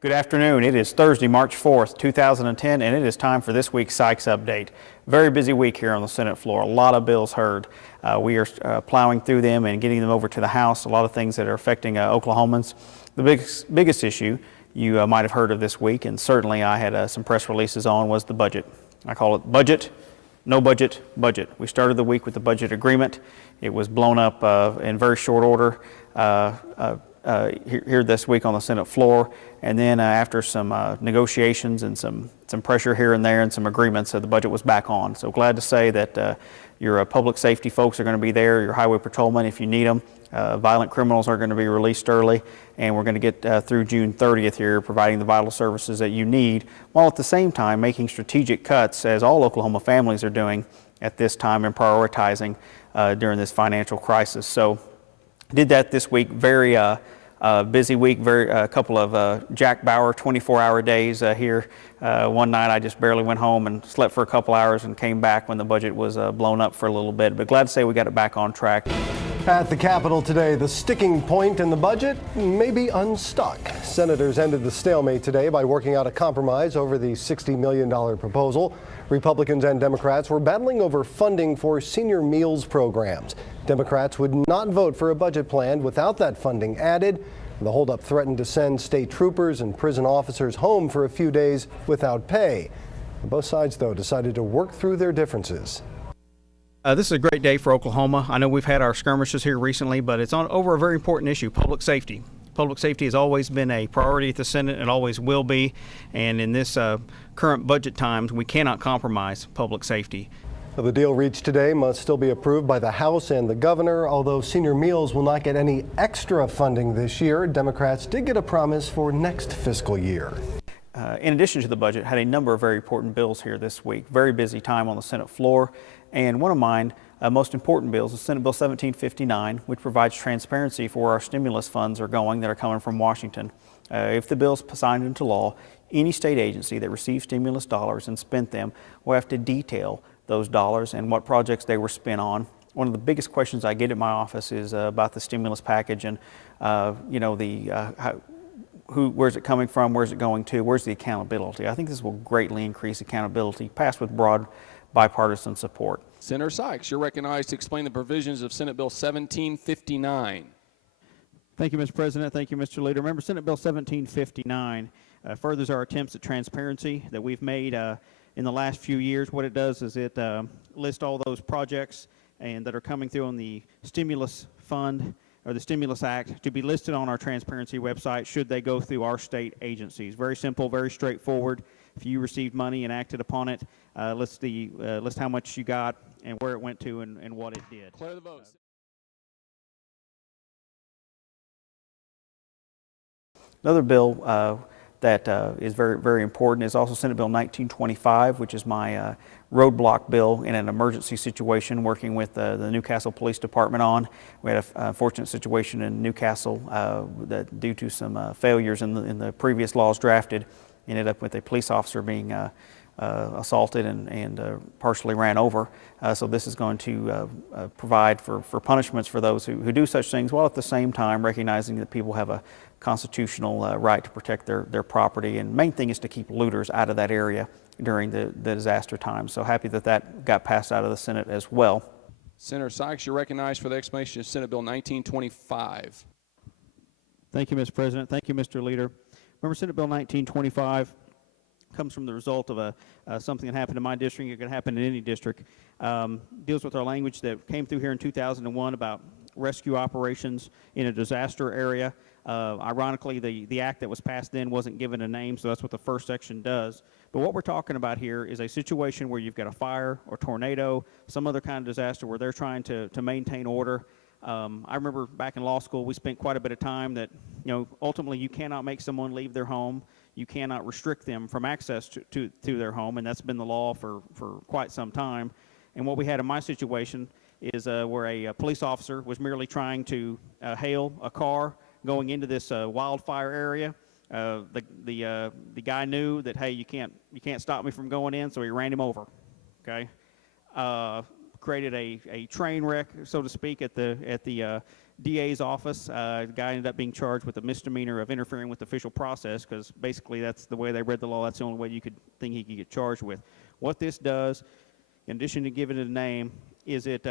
Good afternoon. It is Thursday, March 4th, 2010, and it is time for this week's Sykes Update. Very busy week here on the Senate floor. A lot of bills heard. We are plowing through them and getting them over to the House. A lot of things that are affecting Oklahomans. The biggest issue you might have heard of this week, and certainly I had some press releases on, was the budget. I call it budget, no budget, budget. We started the week with the budget agreement. It was blown up in very short order here this week on the Senate floor, and then after some negotiations and some pressure here and there and some agreements, the budget was back on. So glad to say that your public safety folks are going to be there, your highway patrolmen if you need them. Violent criminals are going to be released early, and we're going to get through June 30th here providing the vital services that you need, while at the same time making strategic cuts, as all Oklahoma families are doing at this time, and prioritizing during this financial crisis. So did that this week. Very busy week, a couple of Jack Bauer 24-hour days here. One night I just barely went home and slept for a couple hours and came back when the budget was blown up for a little bit. But glad to say we got it back on track. At the Capitol today, the sticking point in the budget may be unstuck. Senators ended the stalemate today by working out a compromise over the $60 million proposal. Republicans and Democrats were battling over funding for senior meals programs. Democrats would not vote for a budget plan without that funding added. The holdup threatened to send state troopers and prison officers home for a few days without pay. Both sides, though, decided to work through their differences. This is a great day for Oklahoma. I know we've had our skirmishes here recently, but it's over a very important issue, public safety. Public safety has always been a priority at the Senate and always will be. And in this current budget times, we cannot compromise public safety. The deal reached today must still be approved by the House and the governor. Although senior meals will not get any extra funding this year, Democrats did get a promise for next fiscal year. In addition to the budget, had a number of very important bills here this week. Very busy time on the Senate floor. And one of mine most important bills is Senate Bill 1759, which provides transparency for where our stimulus funds are going that are coming from Washington. If the bill's signed into law, any state agency that receives stimulus dollars and spent them will have to detail those dollars and what projects they were spent on. One of the biggest questions I get at my office is about the stimulus package and where's it coming from, where's it going to, where's the accountability. I think this will greatly increase accountability, passed with broad bipartisan support. Senator Sykes, you're recognized to explain the provisions of Senate Bill 1759. Thank you, Mr. President. Thank you, Mr. Leader. Remember, Senate Bill 1759 furthers our attempts at transparency that we've made in the last few years. What it does is it lists all those projects and that are coming through on the stimulus fund or the Stimulus Act to be listed on our transparency website should they go through our state agencies. Very simple, very straightforward. If you received money and acted upon it, list how much you got and where it went to and what it did. Declare the vote. Another bill that is very, very important is also Senate Bill 1925, which is my roadblock bill in an emergency situation, working with the Newcastle Police Department on. We had a fortunate situation in Newcastle that, due to some failures in the previous laws drafted, ended up with a police officer being assaulted and partially ran over. So this is going to provide for punishments for those who do such things, while at the same time recognizing that people have a constitutional right to protect their property. And main thing is to keep looters out of that area during the disaster time. So happy that that got passed out of the Senate as well. Senator Sykes, you're recognized for the explanation of Senate Bill 1925. Thank you, Mr. President. Thank you, Mr. Leader. Remember, Senate Bill 1925 comes from the result of something that happened in my district. It could happen in any district. Deals with our language that came through here in 2001 about rescue operations in a disaster area. Ironically, the act that was passed then wasn't given a name, so that's what the first section does. But what we're talking about here is a situation where you've got a fire or tornado, some other kind of disaster where they're trying to maintain order. I remember back in law school, we spent quite a bit of time that, ultimately you cannot make someone leave their home. You cannot restrict them from access to their home, and that's been the law for quite some time. And what we had in my situation is where a police officer was merely trying to hail a car going into this wildfire area. The guy knew that, hey, you can't stop me from going in, so he ran him over. Okay, created a train wreck, so to speak, at the DA's office. The guy ended up being charged with a misdemeanor of interfering with official process, because basically that's the way they read the law. That's the only way you could think he could get charged with. What this does, in addition to giving it a name, is it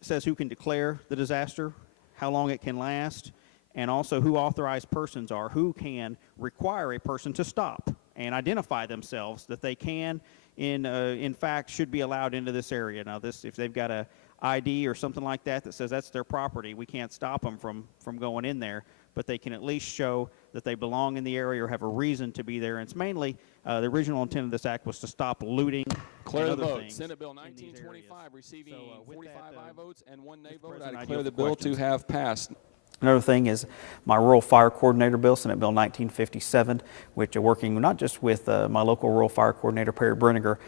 says who can declare the disaster, how long it can last, and also who authorized persons are, who can require a person to stop and identify themselves that they can, in fact, should be allowed into this area. Now, this, if they've got a ID or something like that that says that's their property, we can't stop them from going in there, but they can at least show that they belong in the area or have a reason to be there. And it's mainly, the original intent of this act was to stop looting. Declare the and other vote. things Senate Bill in these 1925 areas. receiving with 45 that, aye votes and 1 nay Mr. vote. President, I I declare yield the for bill to questions. have passed. Another thing is my rural fire coordinator bill, Senate Bill 1957, which are working not just with my local rural fire coordinator, Perry Brenniger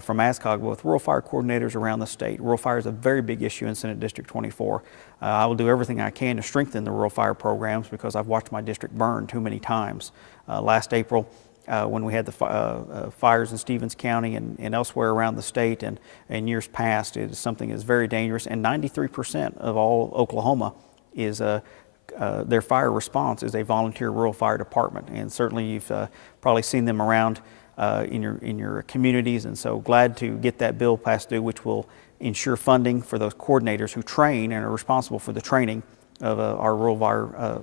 from ASCOG, but with rural fire coordinators around the state. Rural fire is a very big issue in Senate District 24. I will do everything I can to strengthen the rural fire programs because I've watched my district burn too many times. Last April, when we had the fires in Stevens County and elsewhere around the state and in years past, it is something that's very dangerous, and 93% of all Oklahoma is their fire response is a volunteer rural fire department, and certainly you've probably seen them around in your communities, and so glad to get that bill passed through, which will ensure funding for those coordinators who train and are responsible for the training of our rural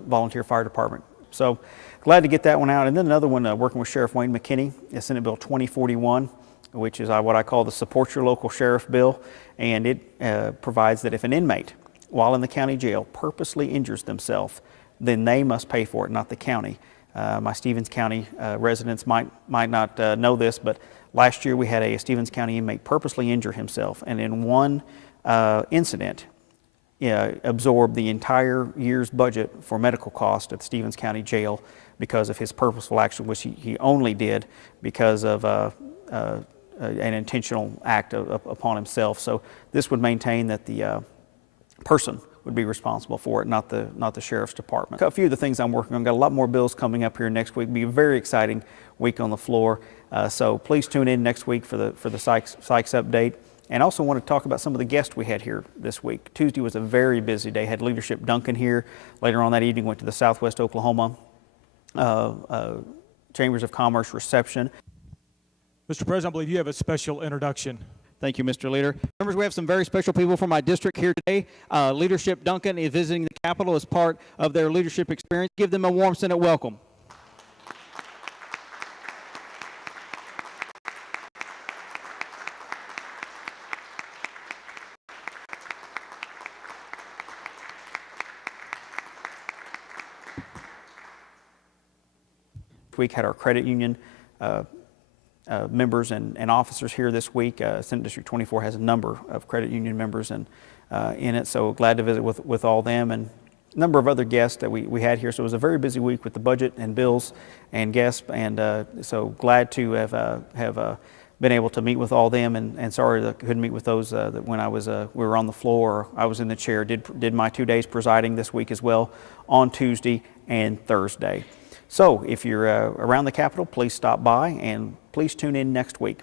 volunteer fire department. So glad to get that one out. And then another one, working with Sheriff Wayne McKinney, is Senate Bill 2041, which is what I call the Support Your Local Sheriff bill, and it provides that if an inmate while in the county jail purposely injures themselves, then they must pay for it, not the county. My Stevens County residents might not know this, but last year we had a Stevens County inmate purposely injure himself, and in one incident absorbed the entire year's budget for medical costs at the Stevens County Jail because of his purposeful action, which he only did because of an intentional act upon himself. So this would maintain that the person would be responsible for it, not the sheriff's department. A few of the things I'm working on. Got a lot more bills coming up here next week. It'll be a very exciting week on the floor. So please tune in next week for the Sykes update. And also want to talk about some of the guests we had here this week. Tuesday was a very busy day. Had Leadership Duncan here. Later on that evening, went to the Southwest Oklahoma Chambers of Commerce reception. Mr. President, I believe you have a special introduction. Thank you, Mr. Leader. Members, we have some very special people from my district here today. Leadership Duncan is visiting the Capitol as part of their leadership experience. Give them a warm Senate welcome. Week had our credit union members and officers here this week. Senate District 24 has a number of credit union members in it, so glad to visit with all them and a number of other guests that we had here. So it was a very busy week with the budget and bills and guests, and so glad to have been able to meet with all them, and sorry that I couldn't meet with those that when we were on the floor. I was in the chair. Did my 2 days presiding this week as well on Tuesday and Thursday. So if you're around the Capitol, please stop by and please tune in next week.